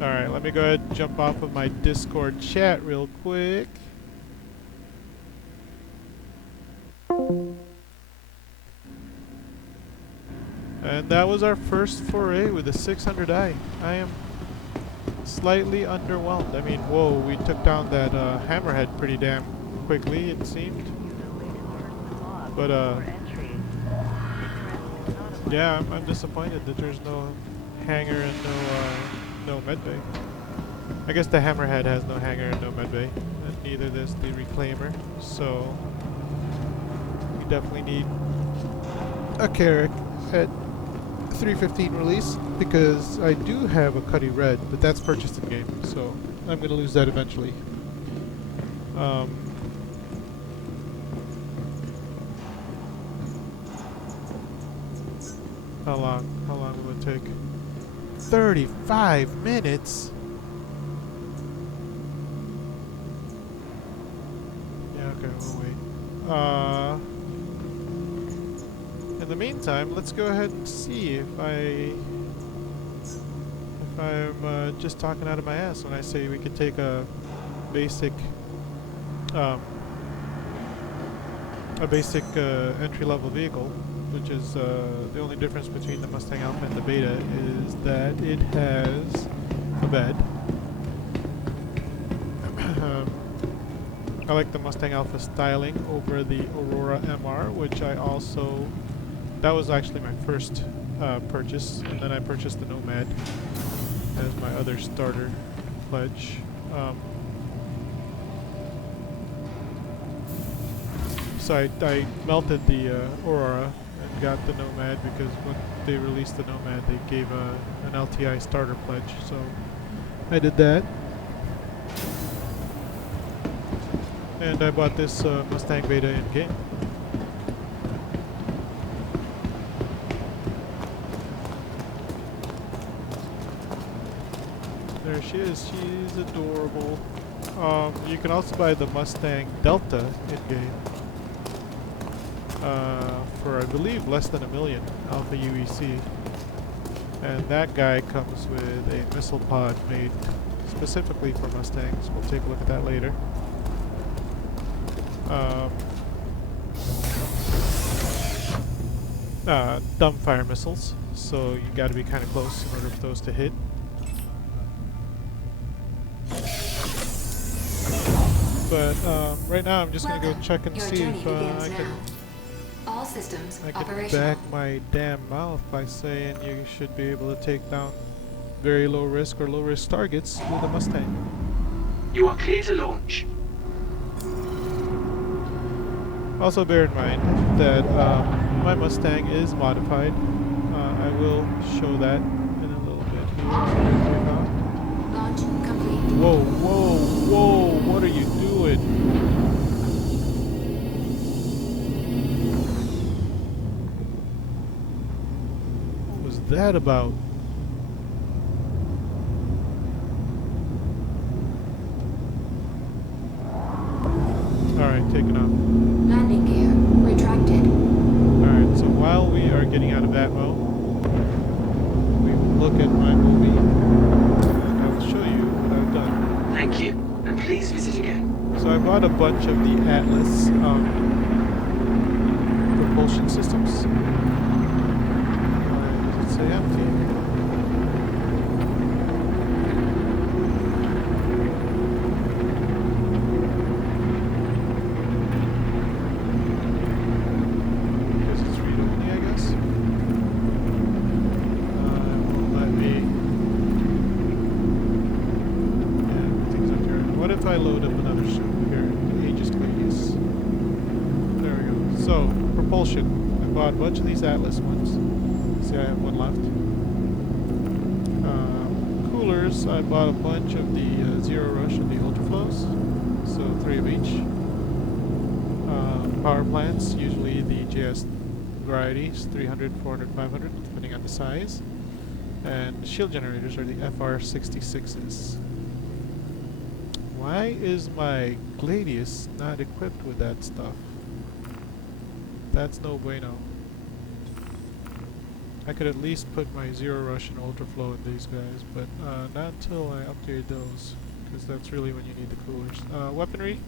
Alright, let me go ahead and jump off of my Discord chat real quick. And that was our first foray with the 600i. I am slightly underwhelmed. I mean, whoa, we took down that hammerhead pretty damn quickly, it seemed. But, yeah, I'm disappointed that there's no hangar and no medbay. I guess the hammerhead has no hangar and no medbay, and neither does the reclaimer, so we definitely need a Carrack at 315 release, because I do have a Cuddy Red, but that's purchased in game, so I'm going to lose that eventually. How long will it take? 35 minutes? Yeah, okay, we'll wait. In the meantime, let's go ahead and see if I'm just talking out of my ass when I say we could take a basic entry-level vehicle, which is the only difference between the Mustang Alpha and the Beta is that it has a bed. I like the Mustang Alpha styling over the Aurora MR, which that was actually my first purchase, and then I purchased the Nomad as my other starter pledge. So I melted the Aurora and got the Nomad, because when they released the Nomad they gave an LTI starter pledge, so I did that. And I bought this Mustang Beta in game. There she is, she's adorable. You can also buy the Mustang Delta in game. For I believe less than $1 million Alpha UEC, and that guy comes with a missile pod made specifically for Mustangs. We'll take a look at that later. Dumbfire missiles, so you got to be kind of close in order for those to hit. But right now I'm just going to go check and see if I can back my damn mouth by saying you should be able to take down very low risk or low risk targets with a Mustang. You are clear to launch. Also bear in mind that my Mustang is modified. I will show that in a little bit here. Launch complete. Whoa, whoa, whoa, what are you doing? That about? Alright, taking off. Landing gear retracted. Alright, so while we are getting out of atmo, we look at my movie, and I will show you what I've done. Thank you, and please visit again. So I bought a bunch of the Atlas propulsion systems. Say empty. Because it's read only, I guess. Won't let me. Yeah, things up here. What if I load up another ship here? Aegis Cladius. There we go. So, propulsion. I bought a bunch of these Atlas ones. See, I have one left. Coolers, I bought a bunch of the Zero Rush and the Ultraflows, so 3 of each. Power plants, usually the JS varieties, 300, 400, 500, depending on the size. And shield generators are the FR66s. Why is my Gladius not equipped with that stuff? That's no bueno. I could at least put my Zero Rush and Ultra Flow in these guys, but not until I upgrade those, because that's really when you need the coolers. Weaponry.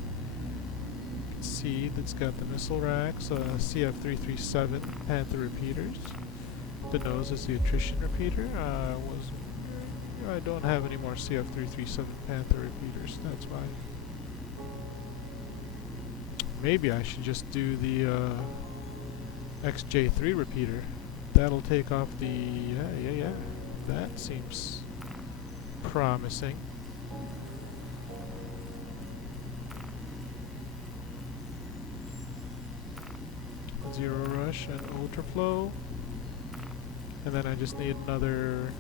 See, that's got the missile racks, CF337 Panther repeaters. The nose is the attrition repeater. I don't have any more CF337 Panther repeaters, that's why. Maybe I should just do the XJ3 repeater. That'll take off the... yeah. That seems promising. Zero Rush and Ultra Flow. And then I just need another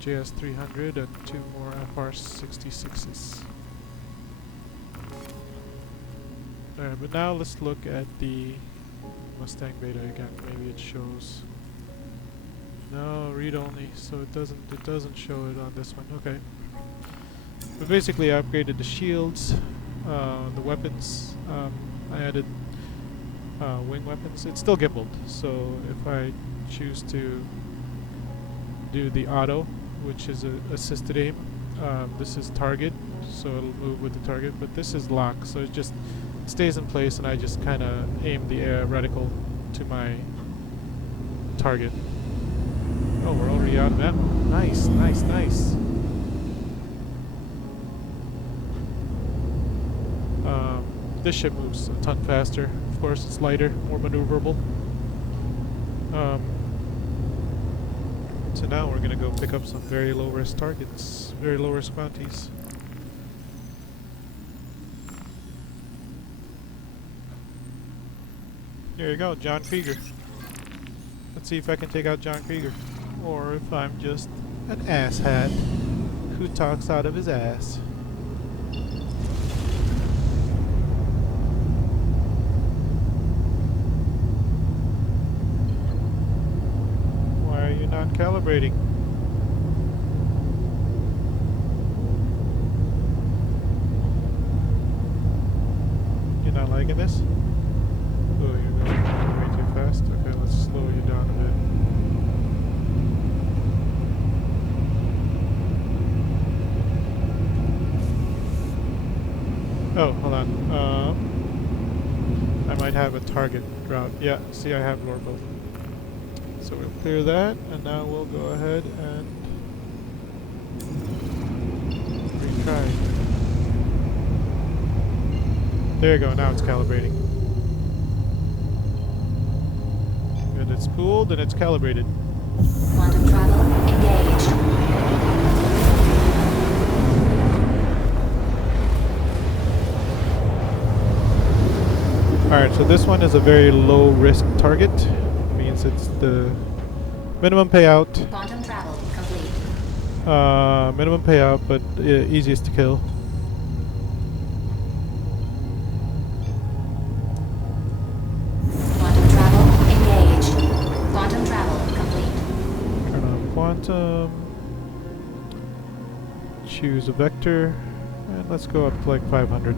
JS300 and 2 more FR66s. Alright, but now let's look at the Mustang Beta again. Maybe it shows. No, read only, so it doesn't show it on this one. Okay. But basically I upgraded the shields, the weapons, I added wing weapons. It's still gimbaled, so if I choose to do the auto, which is a assisted aim, this is target, so it'll move with the target, but this is lock, so it just stays in place and I just kind of aim the reticle to my target. Oh, we're already out of ammo. Nice. This ship moves a ton faster. Of course, it's lighter, more maneuverable. So now we're gonna go pick up some very low risk targets, very low risk bounties. There you go, John Krieger. Let's see if I can take out John Krieger. Or if I'm just an asshat who talks out of his ass. Why are you not calibrating? You're not liking this? Oh, you're going way too fast? Okay, let's slow you down a bit. Oh, hold on. I might have a target route. Yeah, see I have Loreville. So we'll clear that, and now we'll go ahead and retry. There you go, now it's calibrating. And it's spooled and it's calibrated. Quantum travel engaged. Alright, so this one is a very low risk target. Means it's the minimum payout. Quantum travel complete. Minimum payout, but easiest to kill. Quantum travel engaged. Quantum travel complete. Turn on quantum. Choose a vector. And let's go up to like 500.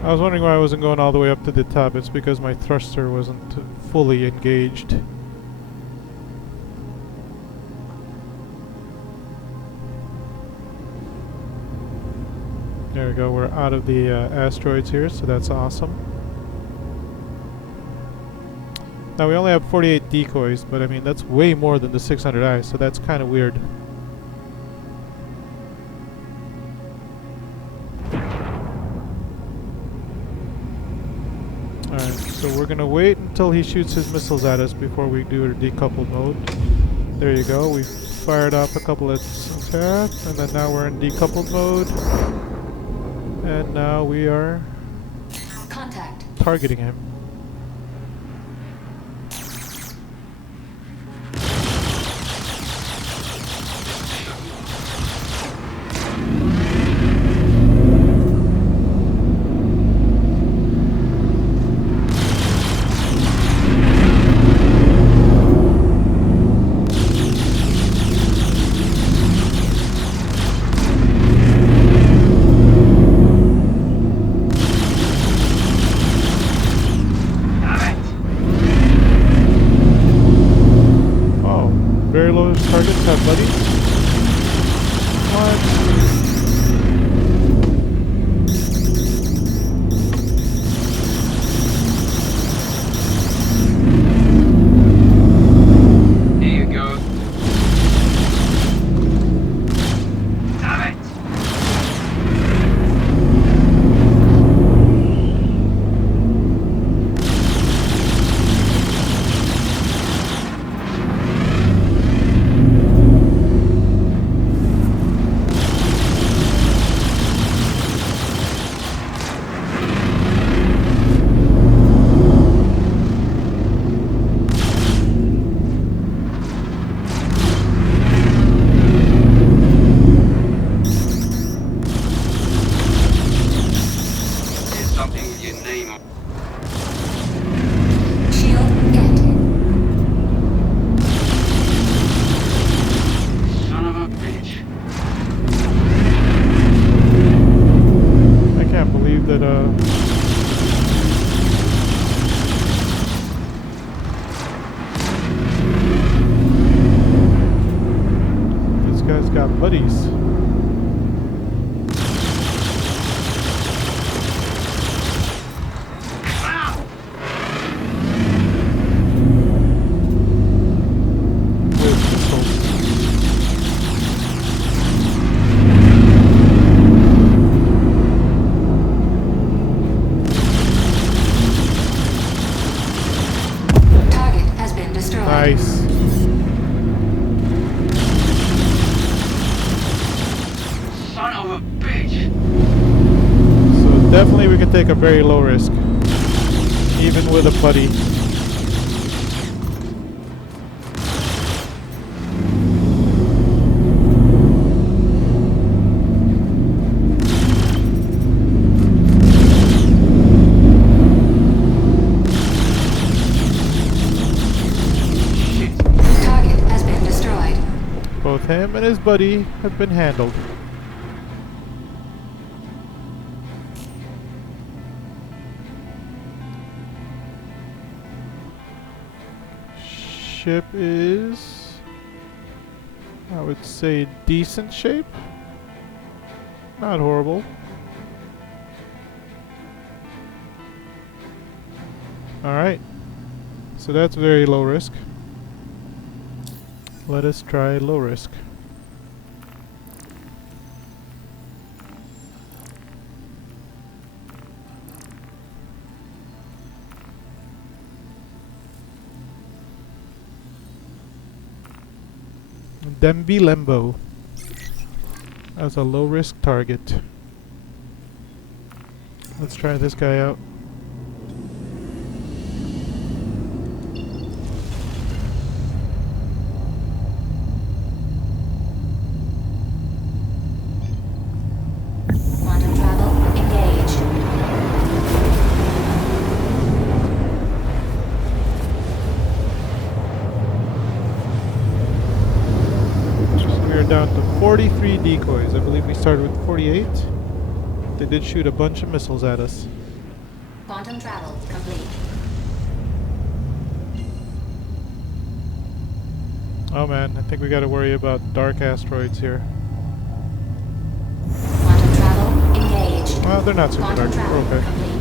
I was wondering why I wasn't going all the way up to the top. It's because my thruster wasn't fully engaged. There we go, we're out of the asteroids here, so that's awesome. Now we only have 48 decoys, but I mean that's way more than the 600i, so that's kind of weird. Alright, so we're gonna wait until he shoots his missiles at us before we do a decoupled mode. There you go, we fired off a couple of attacks, and then now we're in decoupled mode. And now we are Contact. targeting him. definitely we could take a very low risk, even with a buddy. Target has been destroyed. Both him and his buddy have been handled. Ship is, I would say, decent shape. Not horrible. Alright. So that's very low risk. Let us try low risk. Demby Lembo as a low risk target. Let's try this guy out. Quantum travel engaged. We are down to 43 decoys. I believe we started with 48. They did shoot a bunch of missiles at us. Quantum travel complete. Oh man, I think we gotta worry about dark asteroids here. Quantum travel engaged. Well, they're not super Quantum dark. travel We're okay. complete.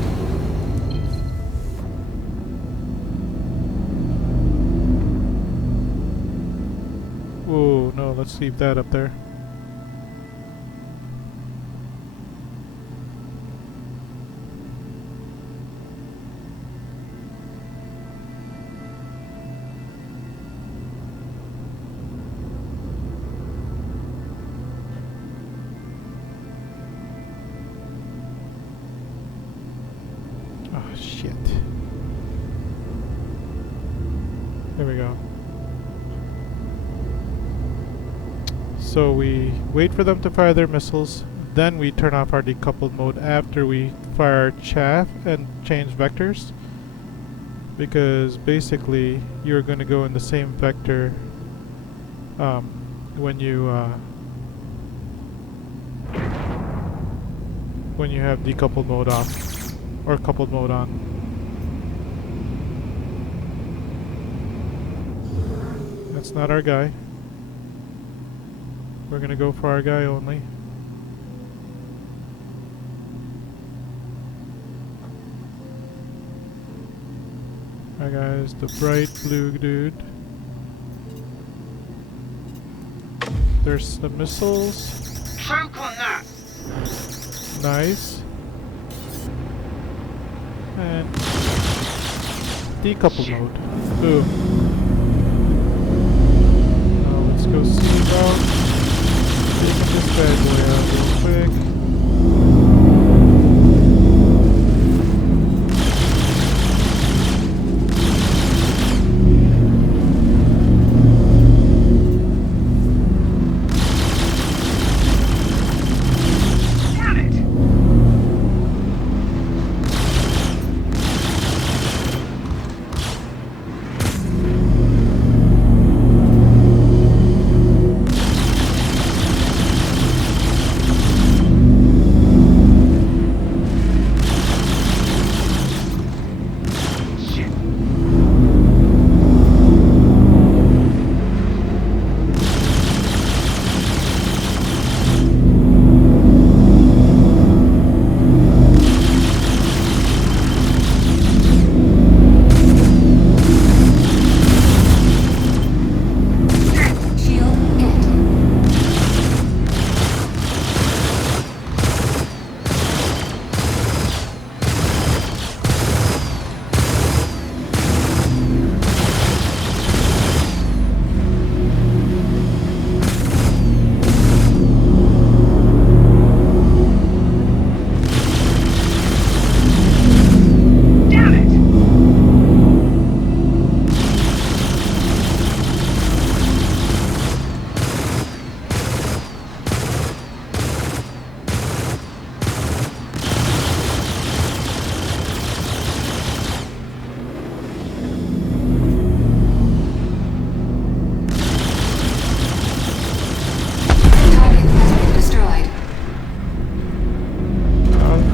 Whoa, no, let's leave that up there. Oh, shit. There we go. So we wait for them to fire their missiles, then we turn off our decoupled mode after we fire our chaff and change vectors. Because basically you're going to go in the same vector when you have decoupled mode off or coupled mode on. That's not our guy. We're gonna go for our guy only. Our guy is the bright blue dude. There's the missiles. Choke on that! Nice. And decouple mode. Boom. Now let's go see about taking this bad boy out real quick.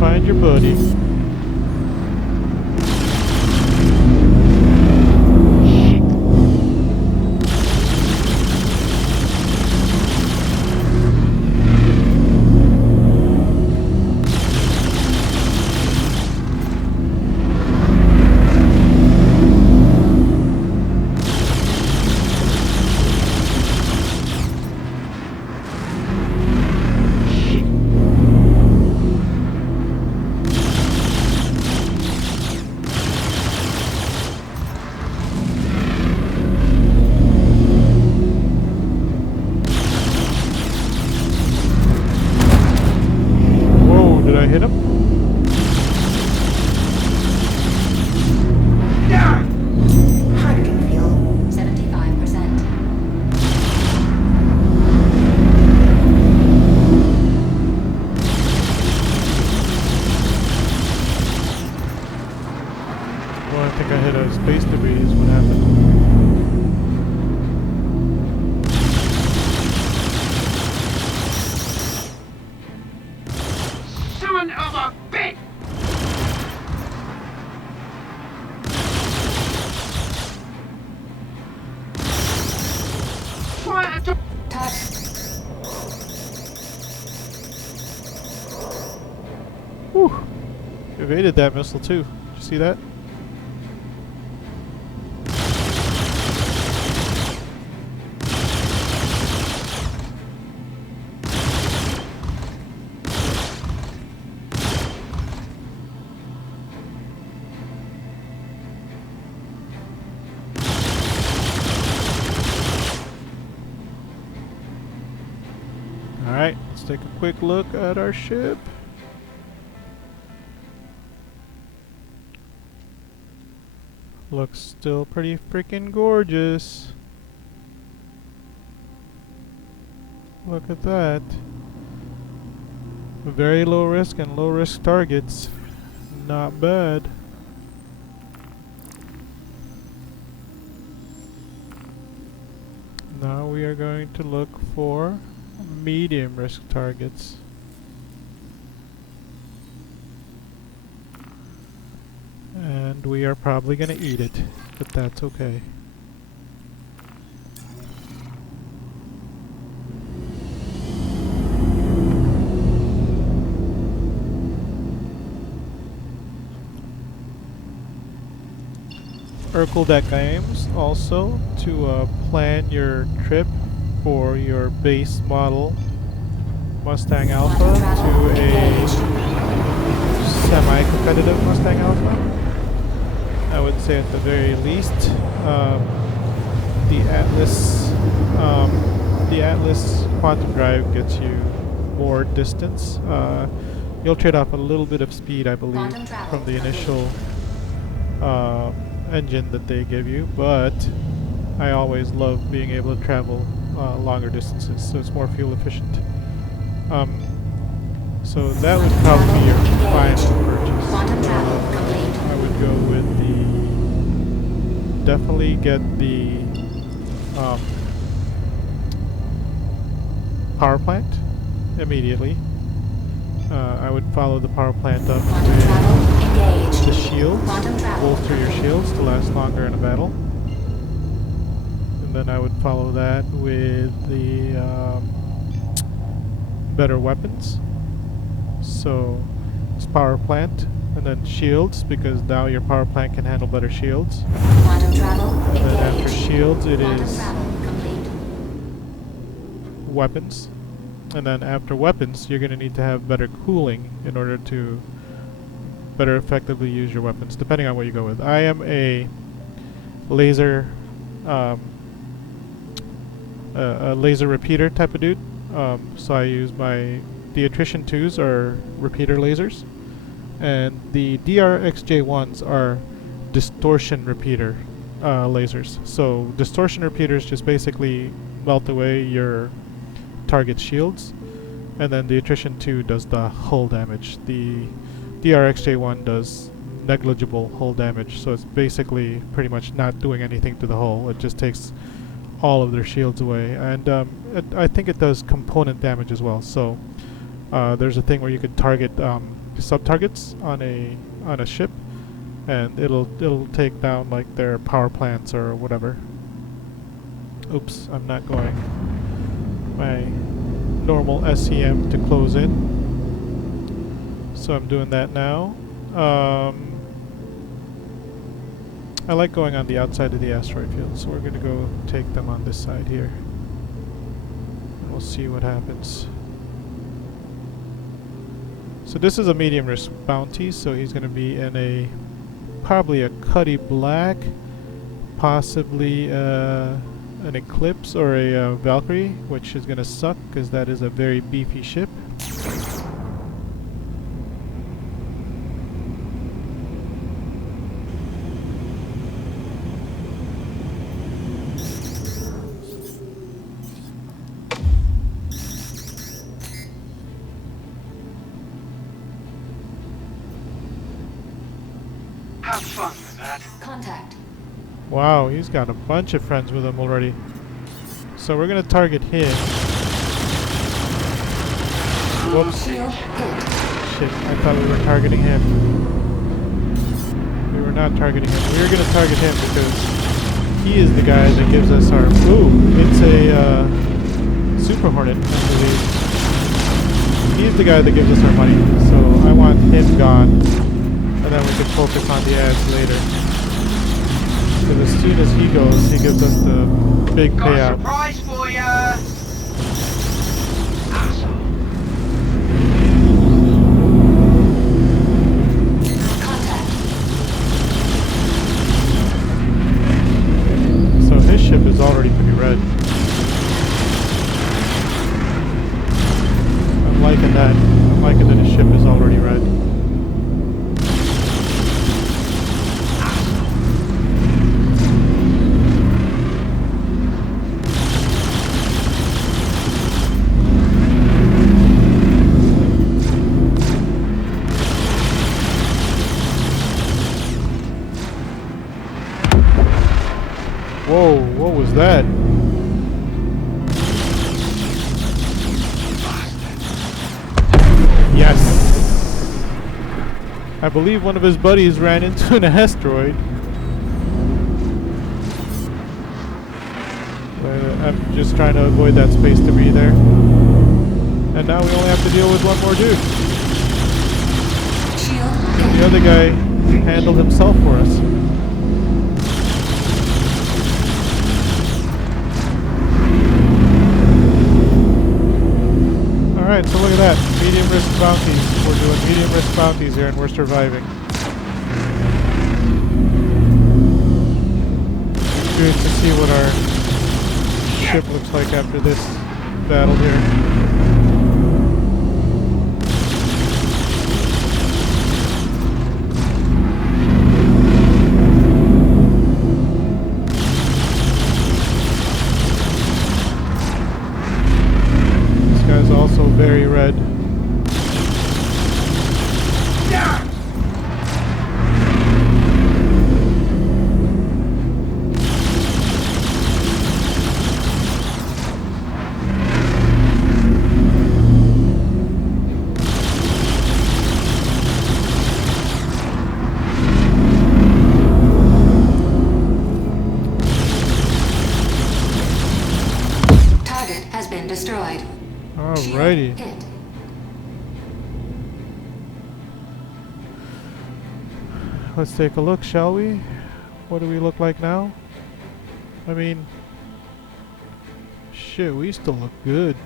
find your buddy. Did I hit him? Hydrogen fuel, 75%. Well, I think I hit a space debris is what happened. Son of a bitch! Try to Touch. Whew. Evaded that missile too. Did you see that? Alright, let's take a quick look at our ship. Looks still pretty freaking gorgeous. Look at that. Very low risk and low risk targets. Not bad. Now we are going to look for medium risk targets. And we are probably gonna eat it, but that's okay. Urkel Deck Games also to plan your trip for your base model Mustang Alpha to a semi-competitive Mustang Alpha. I would say at the very least, the Atlas Quantum Drive gets you more distance. You'll trade off a little bit of speed, I believe, from the initial engine that they give you, but I always love being able to travel longer distances, so it's more fuel efficient. So that would probably be your final purchase. I would go with definitely get the power plant immediately. I would follow the power plant up with the shields, bolster your shields to last longer in a battle. And then I would follow that with the better weapons. So it's power plant and then shields, because now your power plant can handle better shields. And then after shields it is weapons. And then after weapons you're going to need to have better cooling in order to better effectively use your weapons, depending on what you go with. I am a laser a laser repeater type of dude. So I use the attrition 2s are repeater lasers, and the DRXJ1s are distortion repeater lasers. So distortion repeaters just basically melt away your target shields, and then the attrition 2 does the hull damage. The DRXJ1 does negligible hull damage, so it's basically pretty much not doing anything to the hull. It just takes all of their shields away, and I think it does component damage as well. So there's a thing where you could target sub targets on a ship, and it'll take down like their power plants or whatever. Oops, I'm not going my normal SCM to close in, so I'm doing that now. I like going on the outside of the asteroid field, so we're going to go take them on this side here. And we'll see what happens. So this is a medium risk bounty, so he's going to be in a probably a Cuddy Black, possibly an Eclipse or a Valkyrie, which is going to suck because that is a very beefy ship. Have fun with that. Contact. Wow, he's got a bunch of friends with him already. So we're going to target him. Whoops. Shield hit. Shit, I thought we were targeting him. We were not targeting him. We were going to target him because he is the guy that gives us our... Ooh, it's a Super Hornet, I believe. He's the guy that gives us our money. So I want him gone. And then we can focus on the ads later. Because as soon as he goes, he gives us the big Got a payout. surprise for ya! Contact. So his ship is already pretty red. I'm liking that. I'm liking that his ship is already red. Whoa, what was that? Yes! I believe one of his buddies ran into an asteroid. I'm just trying to avoid that space debris there. And now we only have to deal with one more dude. Shield The hit. other guy handled himself for us. Alright, so look at that. Medium risk bounties. We're doing medium risk bounties here and we're surviving. Curious to see what our ship looks like after this battle here. Is also very red. Target has been destroyed. Alrighty. Shield hit. Let's take a look, shall we? What do we look like now? I mean, shit, we still look good.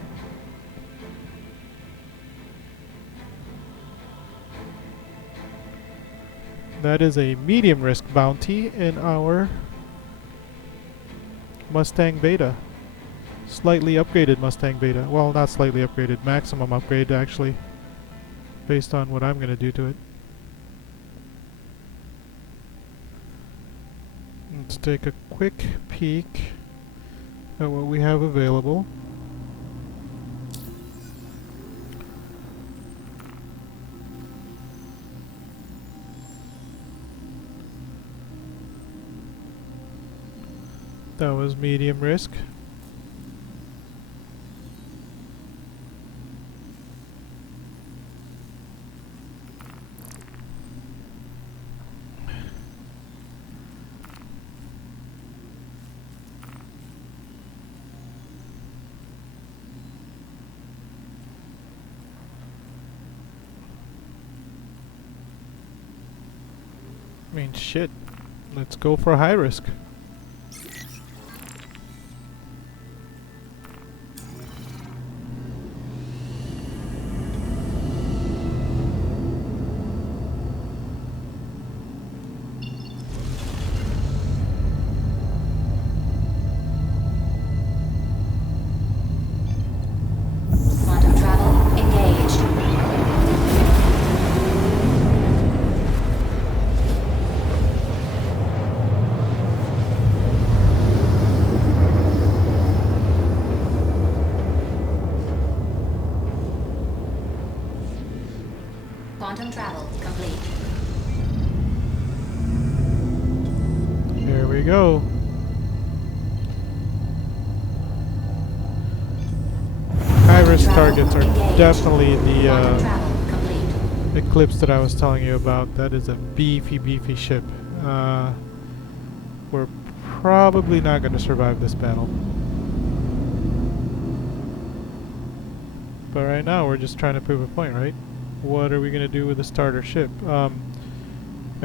That is a medium risk bounty in our Mustang Beta. Slightly upgraded Mustang Beta. Well, not slightly upgraded, maximum upgrade actually, based on what I'm going to do to it. Let's take a quick peek at what we have available. That was medium risk. mean, shit. Let's go for high risk. Quantum travel engaged. Quantum travel complete. Here we go. High risk targets are definitely the Quantum travel complete. eclipse that I was telling you about. That is a beefy ship. We're probably not going to survive this battle. But right now we're just trying to prove a point, right? What are we going to do with the starter ship? I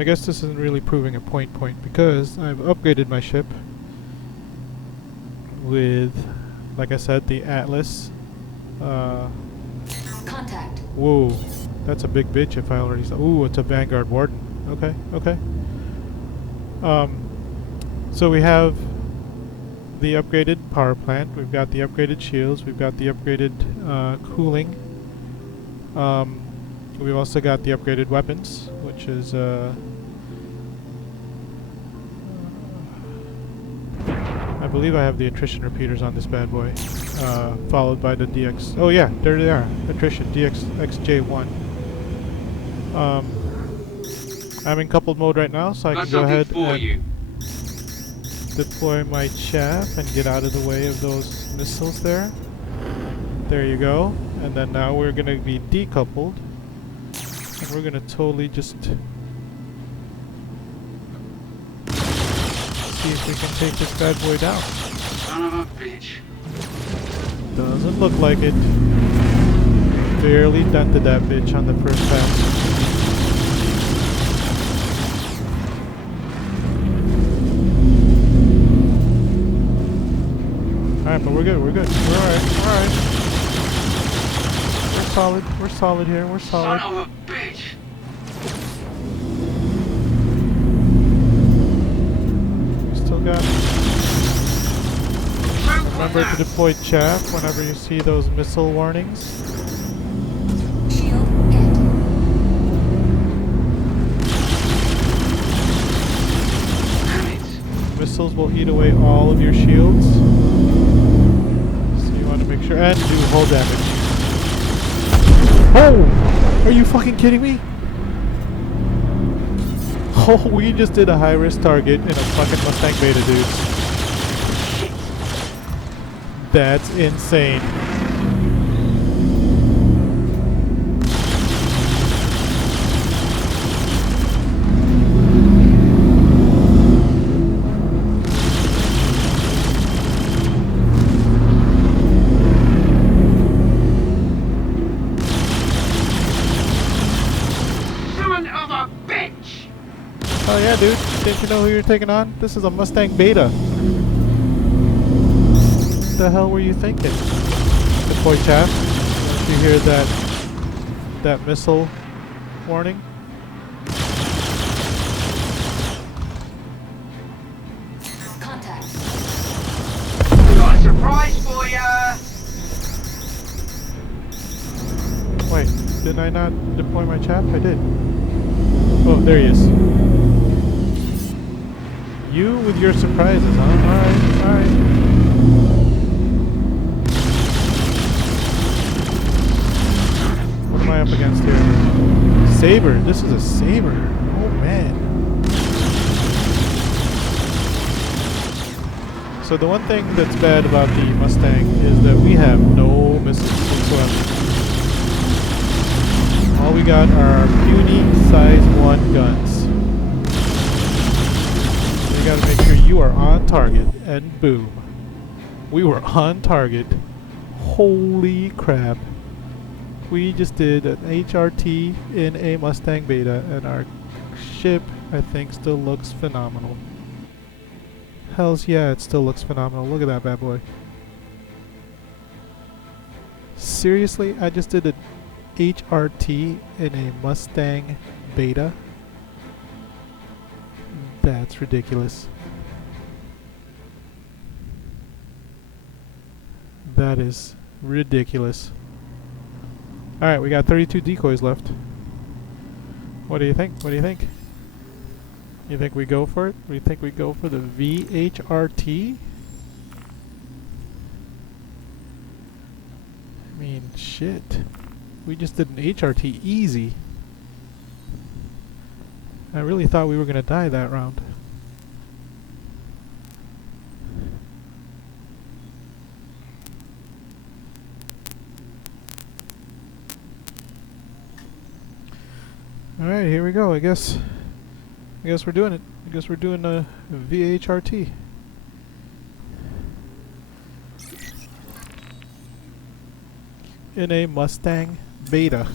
guess this isn't really proving a point because I've upgraded my ship with, like I said, the Atlas. Contact. Whoa, that's a big bitch if I already saw. Ooh, it's a Vanguard Warden. Okay, okay. So we have the upgraded power plant, we've got the upgraded shields, we've got the upgraded cooling. We've also got the upgraded weapons, which is I believe I have the attrition repeaters on this bad boy, followed by the DX. Oh yeah, there they are. Attrition DXJ1. I'm in coupled mode right now, so I can go ahead and deploy my chaff and get out of the way of those missiles there. There you go. And then now we're going to be decoupled. And we're going to totally just see if we can take this bad boy down. Son of a bitch. Doesn't look like it. Barely dented that bitch on the first pass. Alright, but we're good, we're good. We're alright. We're solid here, we're solid. Son of a bitch. We still got... Remember to deploy chaff whenever you see those missile warnings. Shield hit. Damn it. Missiles will eat away all of your shields. So you want to make sure... And do hull damage. Oh! Are you fucking kidding me? Oh, we just did a high-risk target in a fucking Mustang Beta, dude. That's insane. Son of a bitch. Oh yeah, dude. Didn't you know who you're taking on? This is a Mustang Beta. What the hell were you thinking? Deploy chaff. Don't you hear that missile warning? Contact. Got a surprise for ya. Wait, did I not deploy my chaff? I did. Oh, there he is. You with your surprises, huh? Alright, alright. What am I up against here? Saber. This is a Saber. Oh man. So the one thing that's bad about the Mustang is that we have no missiles whatsoever. All we got are puny size 1 guns. So you gotta make sure you are on target, and boom. We were on target. Holy crap. We just did an HRT in a Mustang Beta, and our ship I think still looks phenomenal. Hells yeah, it still looks phenomenal. Look at that bad boy. Seriously, I just did a HRT in a Mustang Beta. That's ridiculous. That is ridiculous. Alright, we got 32 decoys left. What do you think? What do you think? You think we go for it? Do you think we go for the VHRT? I mean, shit. We just did an HRT easy. I really thought we were gonna die that round. Alright, here we go. I guess we're doing it. I guess we're doing a VHRT. In a Mustang Beta.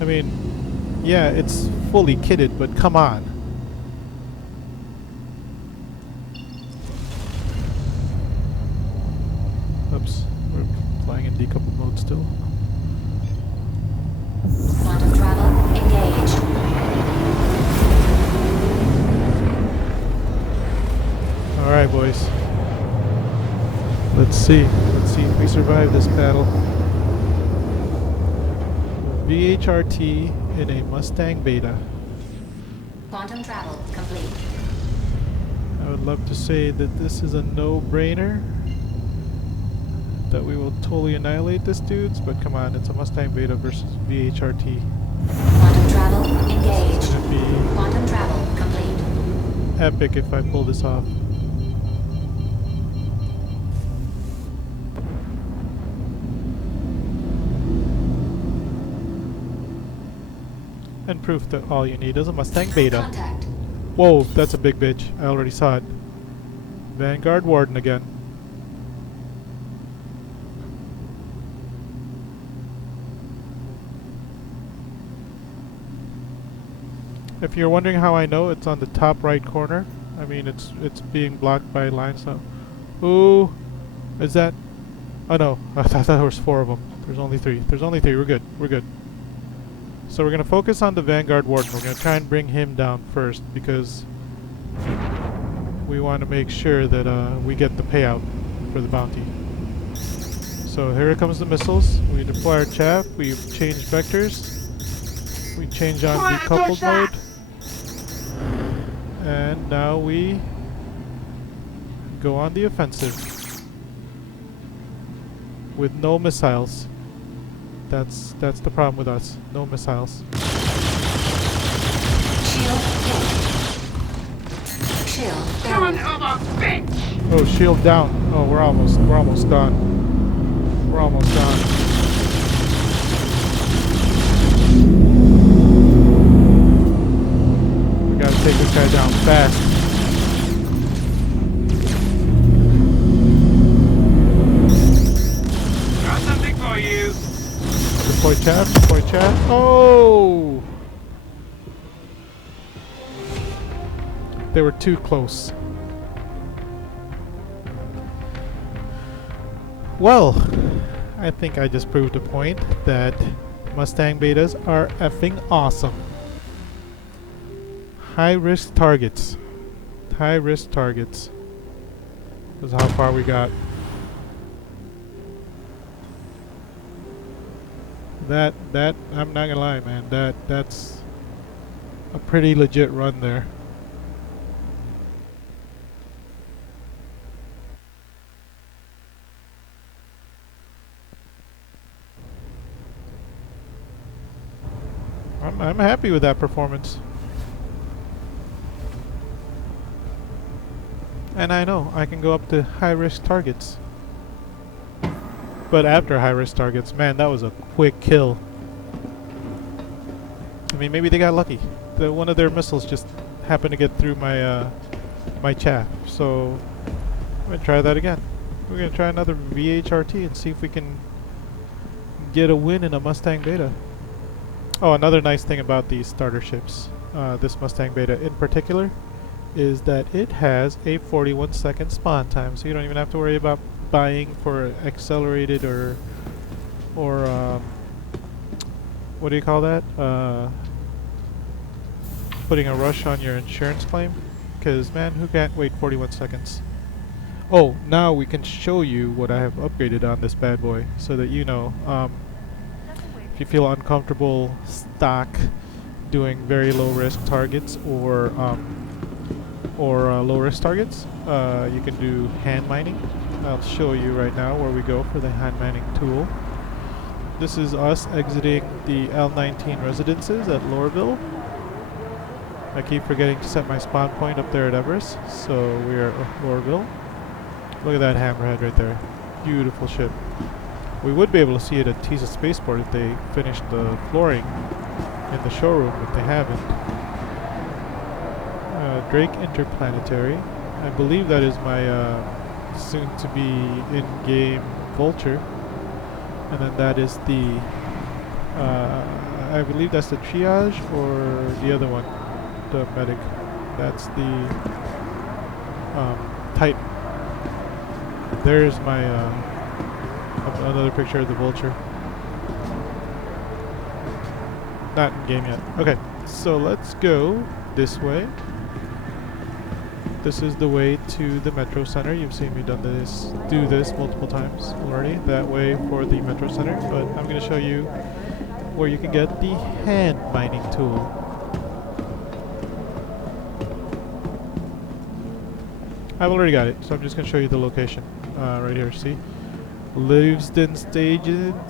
I mean, yeah, it's fully kitted, but come on. Oops, we're flying in decoupled mode still. Quantum travel engaged. Alright, boys. Let's see if we survive this battle. VHRT in a Mustang Beta. Quantum travel complete. I would love to say that this is a no-brainer, that we will totally annihilate this dudes, but come on, it's a Mustang Beta versus VHRT. Quantum travel engaged. It's gonna be Quantum travel complete. epic if I pull this off. And proof that all you need is a Mustang Beta. Contact. Whoa, that's a big bitch. I already saw it. Vanguard Warden again. If you're wondering how I know, it's on the top right corner. I mean, it's being blocked by lines now. Ooh, is that? Oh no, I thought there was 4 of them. There's only 3. There's only 3. We're good. We're good. So we're gonna focus on the Vanguard Warden. We're gonna try and bring him down first because we want to make sure that we get the payout for the bounty. So here comes the missiles. We deploy our chaff. We change vectors. We change on decoupled mode. And now we go on the offensive with no missiles. That's the problem with us. No missiles. Shield hit. Shield Son down. of a bitch! Oh, shield down. Oh, we're almost done. We're almost done. We gotta take this guy down fast. Got something for you. Deploy chaff, deploy chaff. Oh! They were too close. Well, I think I just proved a point that Mustang Betas are effing awesome. High risk targets. High risk targets. This is how far we got. That I'm not gonna lie, man. That's a pretty legit run there. I'm happy with that performance. And I know I can go up to high risk targets. But after high risk targets, man, that was a quick kill. I mean, maybe they got lucky. One of their missiles just happened to get through my my chaff. So I'm gonna try that again. We're gonna try another VHRT and see if we can get a win in a Mustang Beta. Oh, another nice thing about these starter ships, this Mustang Beta in particular, is that it has a 41-second spawn time, so you don't even have to worry about buying for accelerated or what do you call that? Putting a rush on your insurance claim, because man, who can't wait 41 seconds? Oh, now we can show you what I have upgraded on this bad boy, so that you know. If you feel uncomfortable stock doing very low risk targets or low risk targets, you can do hand mining. I'll show you right now where we go for the hand mining tool. This is us exiting the L19 residences at Loreville. I keep forgetting to set my spawn point up there at Everest, so we are at Loreville. Look at that hammerhead right there. Beautiful ship. We would be able to see it at Tisa Spaceport if they finished the flooring in the showroom, but they haven't. Drake Interplanetary. I believe that is my soon-to-be in-game Vulture. And then that is the... I believe that's the Triage or the other one, the Medic. That's the Titan. There's my... another picture of the Vulture. Not in game yet. Okay, so let's go this way. This is the way to the Metro Center. You've seen me do this multiple times already. That way for the Metro Center, but I'm going to show you where you can get the hand mining tool. I've already got it, so I'm just going to show you the location right here. See? Livesden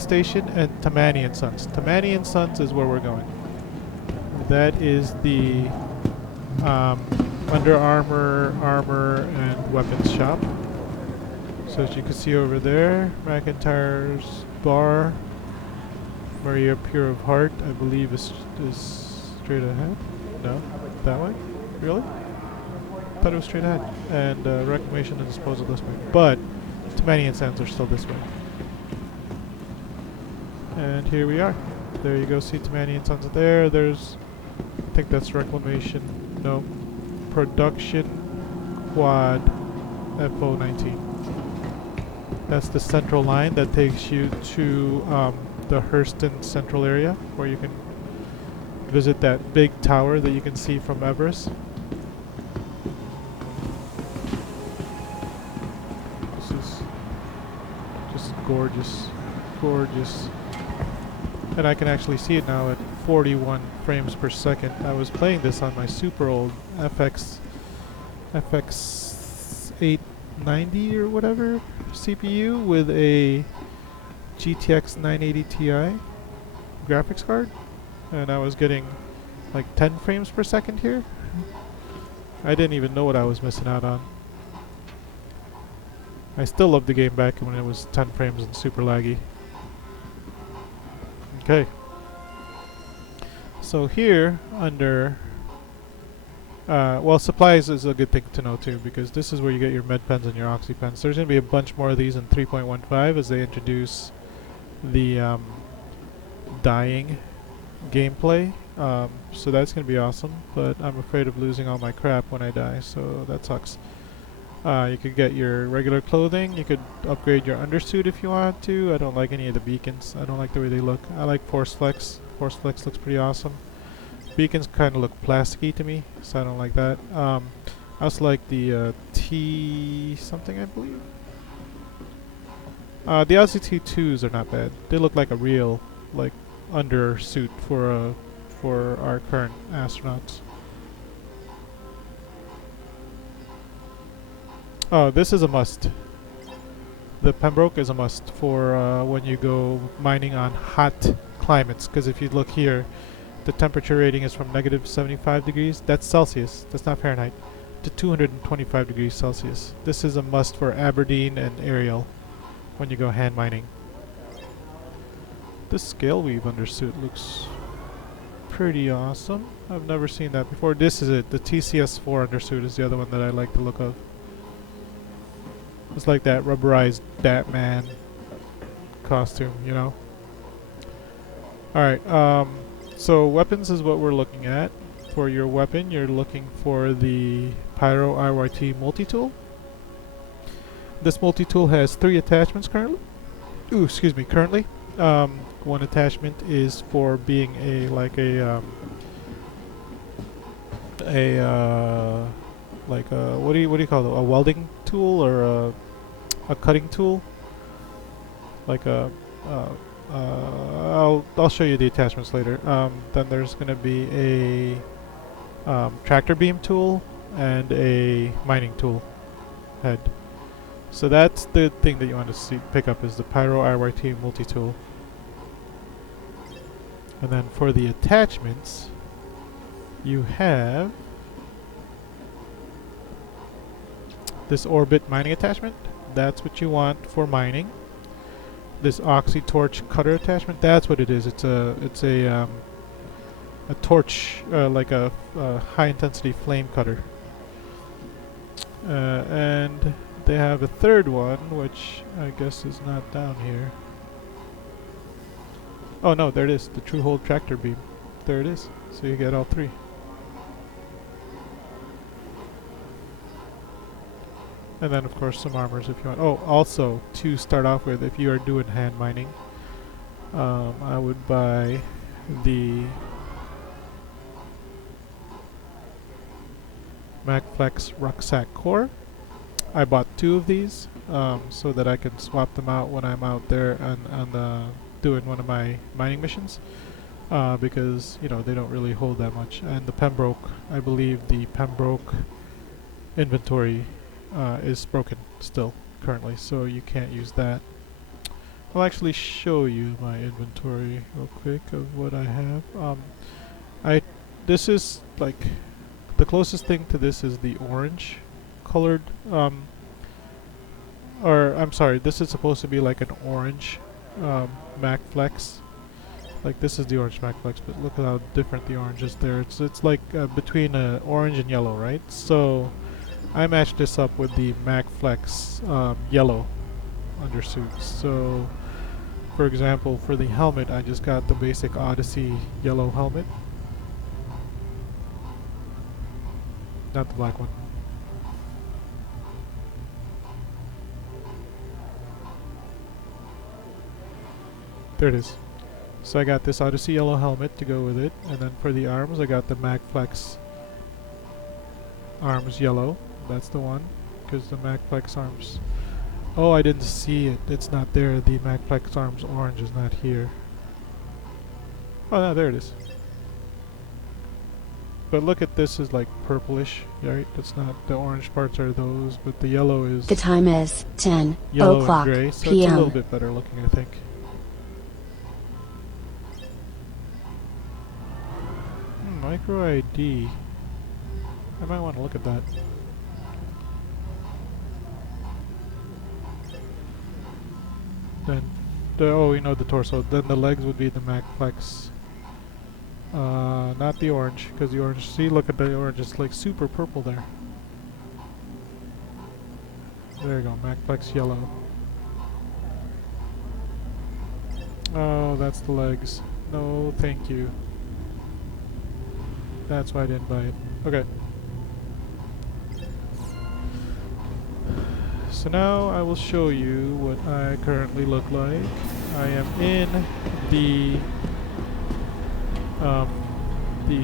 Station and Tammany and Sons. Tammany and Sons is where we're going. That is the Under Armour, armor, and weapons shop. So as you can see over there, McIntyre's Bar, Maria Pure of Heart, I believe is straight ahead. No, that way? Really? Thought it was straight ahead. And Reclamation and Disposal this way. But Tammany and Sons are still this way. And here we are. There you go, see Tammany and Sons there. There's, I think that's Reclamation. No. Production Quad FO19. That's the central line that takes you to the Hurston Central area, where you can visit that big tower that you can see from Everest. This is just gorgeous, gorgeous. And I can actually see it now at 41 frames per second. I was playing this on my super old FX 890 or whatever CPU with a GTX 980 Ti graphics card, and I was getting like 10 frames per second here. I didn't even know what I was missing out on. I still love the game back when it was 10 frames and super laggy. Okay. So here, under... well, supplies is a good thing to know too, because this is where you get your med pens and your oxy pens. There's going to be a bunch more of these in 3.15 as they introduce the dying gameplay. So that's going to be awesome, but I'm afraid of losing all my crap when I die, so that sucks. You could get your regular clothing. You could upgrade your undersuit if you want to. I don't like any of the beacons. I don't like the way they look. I like Force Flex. Force Flex looks pretty awesome. Beacons kind of look plasticky to me, so I don't like that. I also like the T something, I believe. The Aussie T2s are not bad. They look like a real, like, undersuit for our current astronauts. Oh, this is a must. The Pembroke is a must for when you go mining on hot climates, because if you look here, the temperature rating is from negative 75 degrees, that's Celsius, that's not Fahrenheit, to 225 degrees Celsius. This is a must for Aberdeen and Ariel when you go hand mining. This scale weave undersuit looks pretty awesome. I've never seen that before. This is it. The TCS4 undersuit is the other one that I like the look of. It's like that rubberized Batman costume, you know? Alright, So weapons is what we're looking at. For your weapon, you're looking for the Pyro IYT multi-tool. This multi-tool has 3 attachments currently. Ooh, excuse me, currently. One attachment is for being what do you call it? A welding tool or a cutting tool? Like I'll show you the attachments later. Then there's going to be a tractor beam tool and a mining tool head. So that's the thing that you want to pick up is the Pyro IYT multi-tool. And then for the attachments, you have this orbit mining attachment. That's what you want for mining. This oxy torch cutter attachment. That's what it is. It's a torch, like a high intensity flame cutter. And they have a third one, which I guess is not down here. Oh no, there it is. The true hold tractor beam. There it is. So you get all 3. And then of course some armors if you want. Oh, also to start off with, if you are doing hand mining, I would buy the MacFlex rucksack core. I bought 2 of these so that I can swap them out when I'm out there and doing one of my mining missions, because you know they don't really hold that much. And the Pembroke, I believe the Pembroke inventory is broken still currently, so you can't use that. I'll actually show you my inventory real quick of what I have. This is like the closest thing to this is the orange colored, or I'm sorry, this is supposed to be like an orange MacFlex. Like this is the orange MacFlex, but look at how different the orange is there. It's like between orange and yellow, right? So I matched this up with the MacFlex yellow undersuit. So for example, for the helmet, I just got the basic Odyssey yellow helmet, not the black one. There it is. So I got this Odyssey yellow helmet to go with it, and then for the arms I got the MacFlex arms yellow. That's the one, because the MacFlex arms... Oh, I didn't see it. It's not there. The MacFlex arms orange is not here. Oh, no, there it is. But look at this is like purplish, right? That's not... The orange parts are those, but the yellow is... The time is 10 yellow o'clock and gray, so p.m. it's a little bit better looking, I think. Micro ID. I might want to look at that. Then, oh, you know the torso. Then the legs would be the MacFlex. Not the orange, because the orange. See, look at the orange. It's like super purple there. There you go, MacFlex yellow. Oh, that's the legs. No, thank you. That's why I didn't buy it. Okay. So now I will show you what I currently look like. I am in the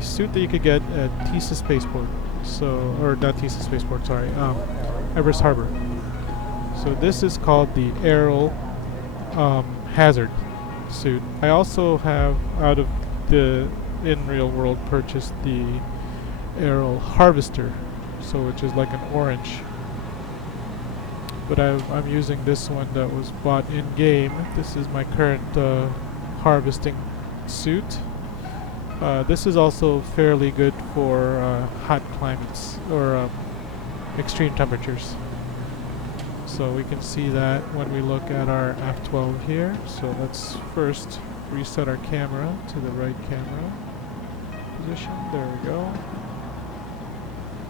suit that you could get at Tisa Spaceport. So, or not Tisa Spaceport, sorry, Everest Harbor. So this is called the Aero Hazard suit. I also have, out of the in real world, purchased the Aero Harvester, so which is like an orange. But I'm using this one that was bought in game. This is my current harvesting suit. This is also fairly good for hot climates or extreme temperatures. So we can see that when we look at our F12 here. So let's first reset our camera to the right camera position. There we go.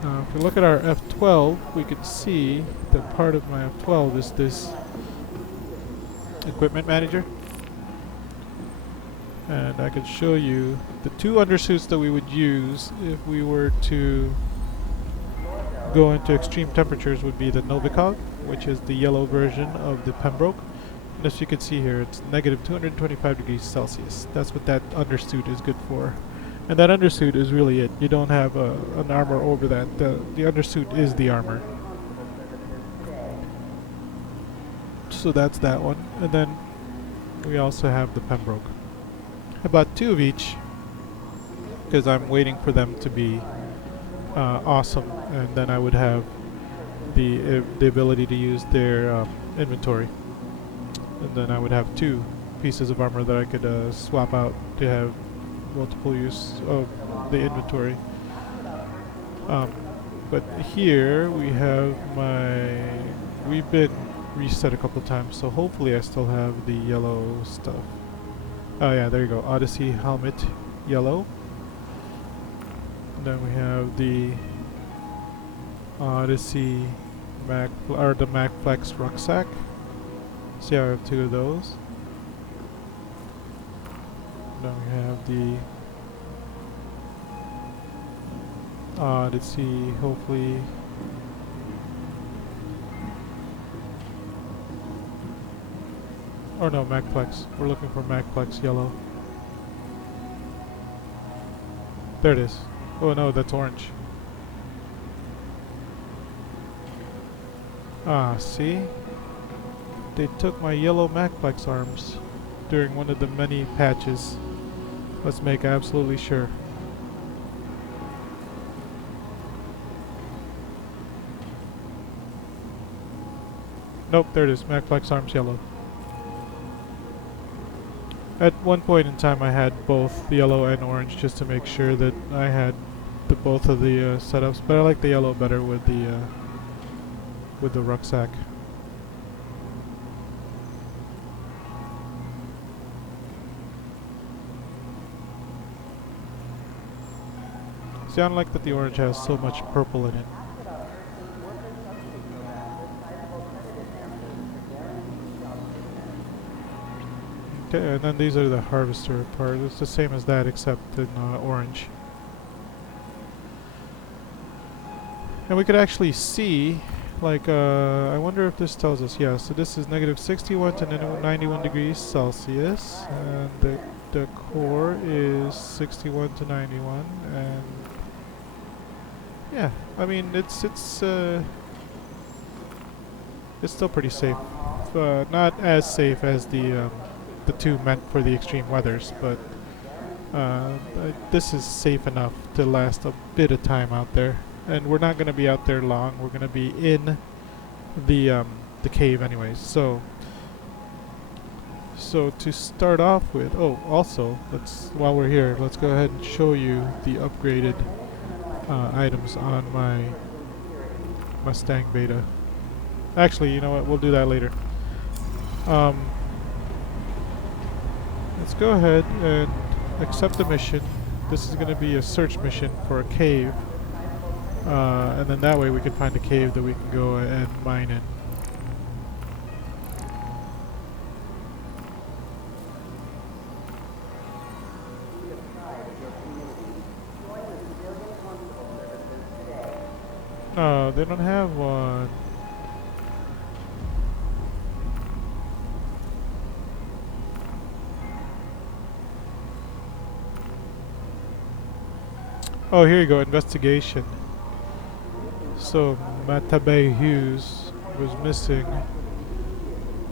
Now if we look at our F12, we can see that part of my F12 is this equipment manager. And I could show you the two undersuits that we would use if we were to go into extreme temperatures would be the Novikov, which is the yellow version of the Pembroke. And as you can see here, it's negative 225 degrees Celsius. That's what that undersuit is good for. And that undersuit is really it. You don't have an armor over that. The undersuit is the armor. So that's that one. And then we also have the Pembroke. I bought two of each because I'm waiting for them to be awesome, and then I would have the ability to use their inventory, and then I would have two pieces of armor that I could swap out to have multiple use of the inventory. But here we have we've been reset a couple times, so hopefully I still have the yellow stuff. Oh yeah, there you go. Odyssey helmet, yellow. And then we have the Odyssey the MacFlex rucksack. See, I have two of those. Then we have the Odyssey, hopefully. Or no, MacFlex. We're looking for MacFlex yellow. There it is. Oh no, that's orange. Ah, see? They took my yellow MacFlex arms during one of the many patches. Let's make absolutely sure. Nope, there it is. MacFlex arms yellow. At one point in time I had both the yellow and orange just to make sure that I had both of the setups, but I like the yellow better with the rucksack. See, I don't like that the orange has so much purple in it. Okay, and then these are the harvester part. It's the same as that except in orange. And we could actually see, like, I wonder if this tells us, yeah, so this is negative 61 to 91 degrees Celsius, and the core is 61 to 91, and yeah, I mean, it's still pretty safe. Not as safe as the two meant for the extreme weathers, but this is safe enough to last a bit of time out there. And we're not going to be out there long. We're going to be in the cave anyways. So to start off with, oh, also, while we're here, let's go ahead and show you the upgraded items on my Mustang Beta. Actually, you know what? We'll do that later. Let's go ahead and accept the mission. This is going to be a search mission for a cave. And then that way we can find a cave that we can go and mine in. No, they don't have one. Oh, here you go, investigation. So Matabey Hughes was missing,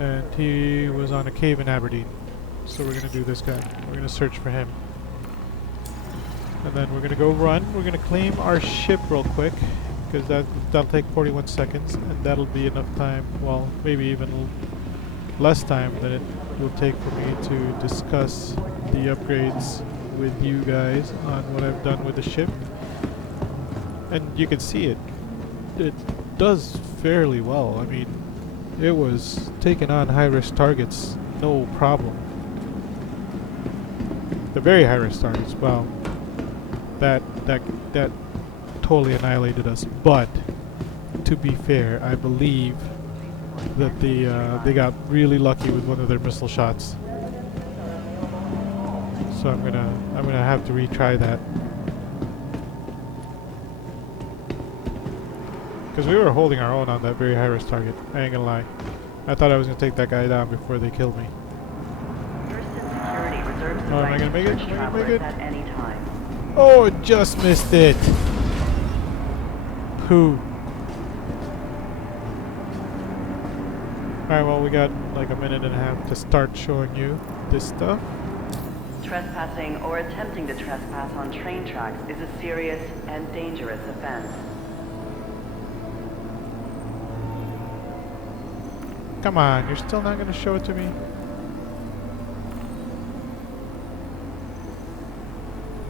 and he was on a cave in Aberdeen. So we're gonna do this guy. We're gonna search for him, and then we're gonna go run. We're gonna claim our ship real quick, because that'll take 41 seconds, and that'll be enough time. Well, maybe even less time than it will take for me to discuss the upgrades with you guys on what I've done with the ship. And you can see it does fairly well. I mean, it was taking on high-risk targets, no problem. The very high-risk targets, well, that totally annihilated us. But to be fair, I believe that they got really lucky with one of their missile shots. So I'm gonna have to retry that. Because we were holding our own on that very high risk target. I ain't gonna lie. I thought I was gonna take that guy down before they killed me. Security reserves the Oh, am I right gonna to make it? search Am I gonna make travelers it? at any time. Oh, just missed it. Pooh. Alright, well, we got like a minute and a half to start showing you this stuff. Trespassing or attempting to trespass on train tracks is a serious and dangerous offense. Come on, you're still not gonna show it to me?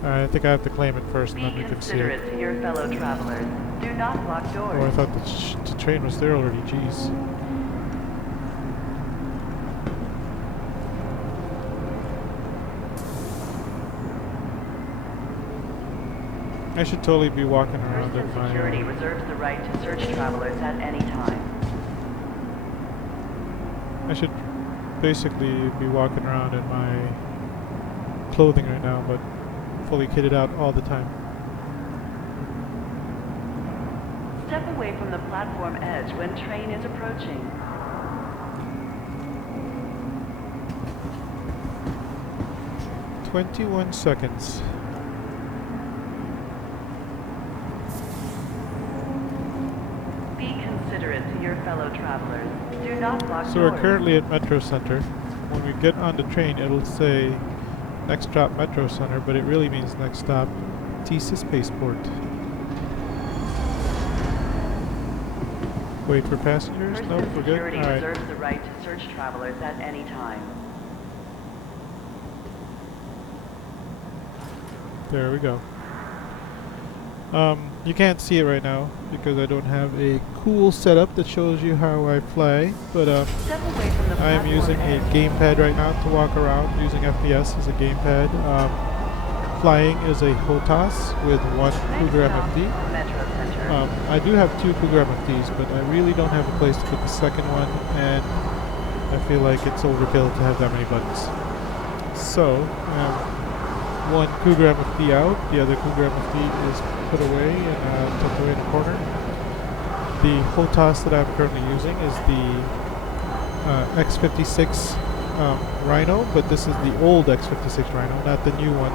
Alright, I think I have to claim it first and Be then we can see it. considerate to your fellow travelers. Do not block doors. Oh, I thought the train was there already, jeez. I should totally be walking around in my... Security reserves the right to search travelers at any time. I should basically be walking around in my clothing right now, but fully kitted out all the time. Step away from the platform edge when train is approaching. "21 seconds. Be considerate to your fellow travelers. Do not block So doors. we're currently at Metro Center. When we get on the train, it'll say next stop Metro Center, but it really means next stop TC Spaceport. Wait for passengers? First Nope, and we're good. Security Alright. reserves the right to search travelers at any time. There we go. You can't see it right now because I don't have a cool setup that shows you how I fly, but Step away from the I am platform using a edge. gamepad right now to walk around, using FPS as a gamepad. Flying is a HOTAS with one Cougar Next stop, MFD. Metro Center. I do have two Cougar MFDs, but I really don't have a place to put the second one, and I feel like it's overkill to have that many buttons. So, one Cougar MFD out, the other Cougar MFD is put away and tucked away in the corner. The HOTAS that I'm currently using is the X56 Rhino, but this is the old X56 Rhino, not the new one.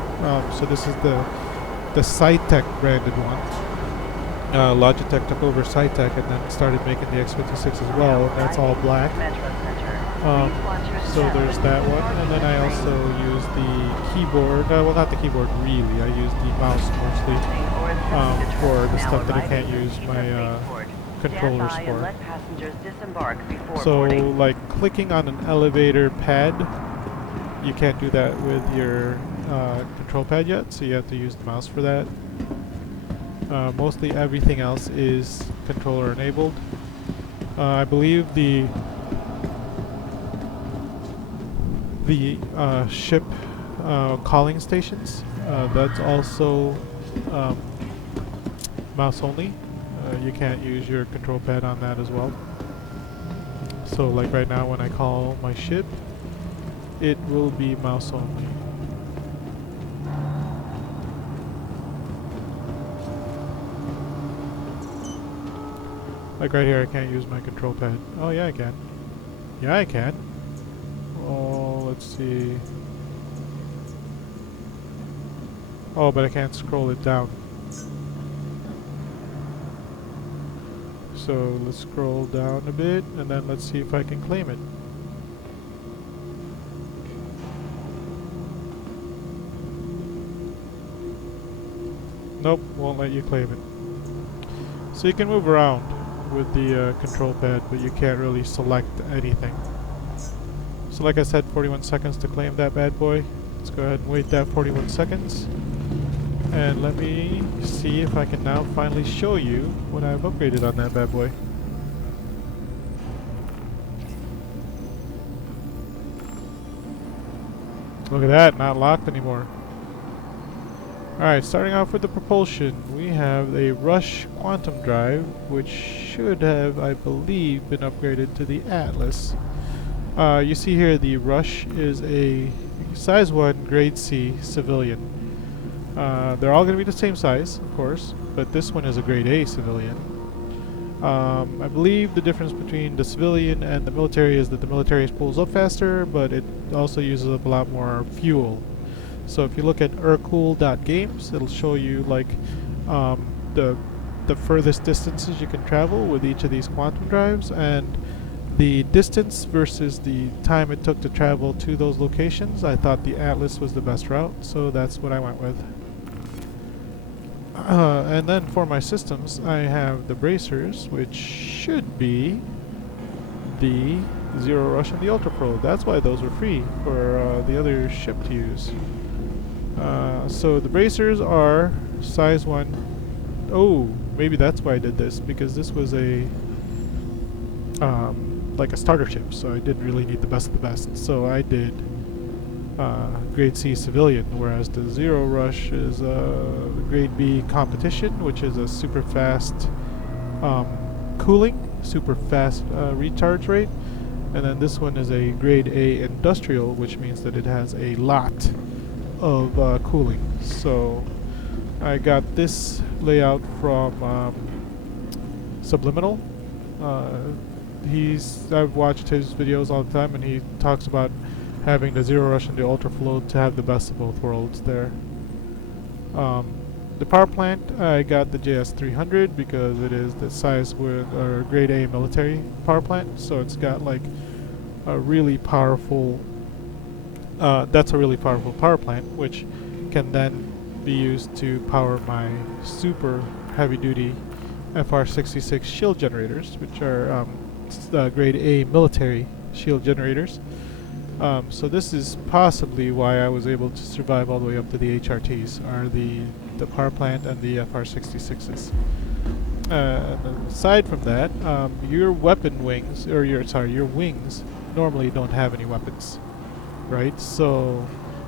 So this is the Cytec branded one. Logitech took over Cytec and then started making the X56 as well, and that's all black. Metro Center. Please watch your So step there's as that you one, depart and then the I train. also use the keyboard, well not the keyboard really, I use the mouse mostly Or attempting to for the now stuff that I arriving can't at use TC my Spaceport. controllers Stand by and for. let passengers disembark before So boarding. like clicking on an elevator pad, you can't do that with your control pad yet, so you have to use the mouse for that. Mostly everything else is controller enabled. I believe the ship calling stations, that's also mouse only. You can't use your control pad on that as well. So like right now when I call my ship, it will be mouse only. Like right here, I can't use my control pad. Oh yeah, I can. Yeah, I can. Oh, let's see. Oh, but I can't scroll it down. So let's scroll down a bit, and then let's see if I can claim it. Nope, won't let you claim it. So you can move around with the control pad, but you can't really select anything. So like I said, 41 seconds to claim that bad boy. Let's go ahead and wait that 41 seconds. And let me see if I can now finally show you what I've upgraded on that bad boy. Look at that, not locked anymore. Alright, starting off with the propulsion, we have a Rush Quantum Drive, which should have, I believe, been upgraded to the Atlas. You see here the Rush is a size 1 grade C civilian. They're all going to be the same size, of course, but this one is a grade A civilian. I believe the difference between the civilian and the military is that the military pulls up faster, but it also uses up a lot more fuel. So if you look at aircool.games, it'll show you like the furthest distances you can travel with each of these quantum drives, and the distance versus the time it took to travel to those locations. I thought the Atlas was the best route, so that's what I went with. And then for my systems, I have the bracers, which should be the Zero Rush and the Ultra Pro. That's why those were free for the other ship to use. So the bracers are size 1. Oh, maybe that's why I did this, because this was a like a starter ship, so I didn't really need the best of the best. So I did grade C civilian, whereas the Zero Rush is a grade B competition, which is a super fast cooling, super fast recharge rate, and then this one is a grade A industrial, which means that it has a lot of cooling. So I got this layout from Subliminal. I've watched his videos all the time, and he talks about having the Zero Rush and the Ultra Flow to have the best of both worlds there. The power plant, I got the JS300 because it is the size with or grade A military power plant, so it's got like a really powerful that's a really powerful power plant, which can then be used to power my super heavy duty FR66 shield generators, which are grade A military shield generators. So this is possibly why I was able to survive all the way up to the HRTs, are the power plant and the FR66s. Aside from that, your weapon wings, or your wings normally don't have any weapons, right? So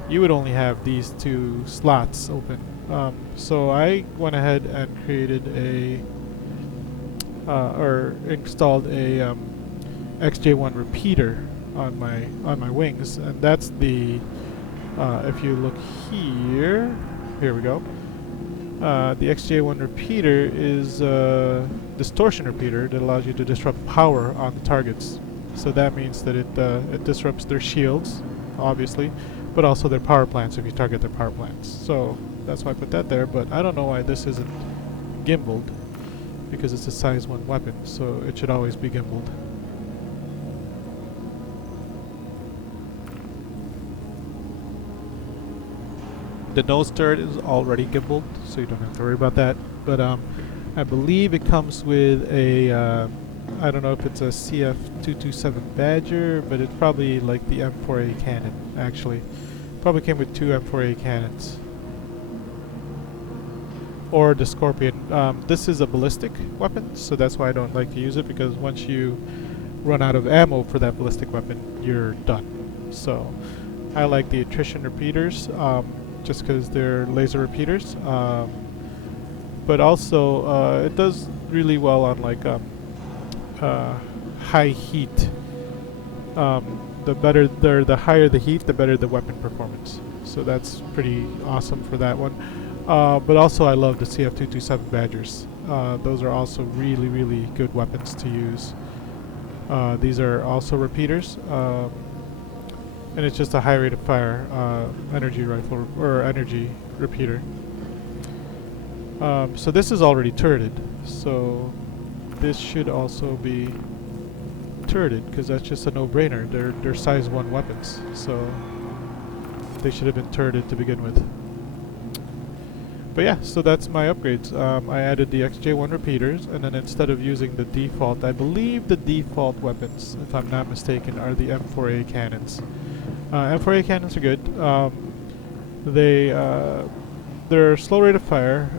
you would only have these two slots open. So I went ahead and created or installed a XJ1 repeater on my wings, and that's the if you look here we go. The XJ1 repeater is a distortion repeater that allows you to disrupt power on the targets. So that means that it disrupts their shields, obviously, but also their power plants if you target their power plants. So that's why I put that there, but I don't know why this isn't gimbaled, because it's a size 1 weapon, so it should always be gimbaled. The nose turret is already gimbaled, so you don't have to worry about that. But I believe it comes with a, I don't know if it's a CF227 Badger, but it's probably like the M4A cannon, actually. Probably came with 2 M4A cannons. Or the Scorpion. This is a ballistic weapon, so that's why I don't like to use it, because once you run out of ammo for that ballistic weapon, you're done. So I like the attrition repeaters, just because they're laser repeaters. But also, it does really well on like high heat. The higher the heat, the better the weapon performance. So that's pretty awesome for that one. But also I love the CF227 Badgers. Those are also really, really good weapons to use. These are also repeaters. And it's just a high rate of fire energy rifle, or energy repeater. So this is already turreted. So this should also be turreted, because that's just a no-brainer. They're size 1 weapons. So they should have been turreted to begin with. But yeah, so that's my upgrades. I added the XJ1 repeaters, and then instead of using the default, I believe the default weapons, if I'm not mistaken, are the M4A cannons. M4A cannons are good. They're slow rate of fire.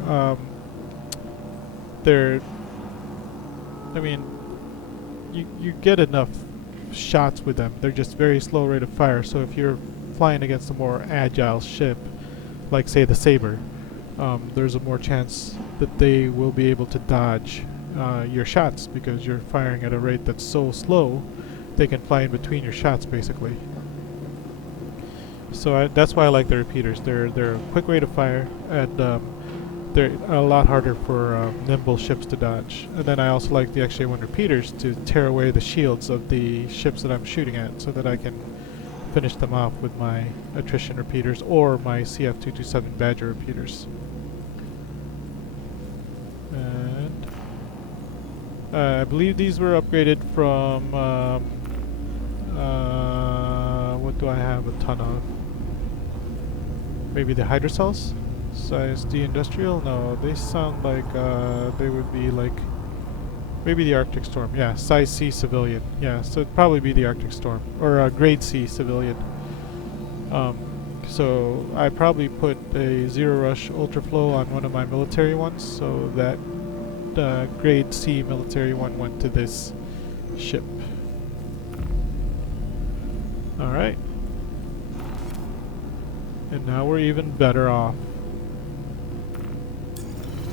You get enough shots with them. They're just very slow rate of fire. So if you're flying against a more agile ship, like say the Saber, there's a more chance that they will be able to dodge your shots, because you're firing at a rate that's so slow they can fly in between your shots basically. So that's why I like the repeaters. They're a quick way to fire, and they're a lot harder for nimble ships to dodge. And then I also like the XJ1 repeaters to tear away the shields of the ships that I'm shooting at, so that I can finish them off with my attrition repeaters or my CF227 Badger repeaters. And I believe these were upgraded from what do I have a ton of? Maybe the hydrocells? Size D industrial? No, they sound like they would be like maybe the Arctic Storm. Yeah, size C civilian. Yeah, so it'd probably be the Arctic Storm or grade C civilian. So I probably put a Zero Rush Ultraflow on one of my military ones, so that grade C military one went to this ship. Alright. And now we're even better off.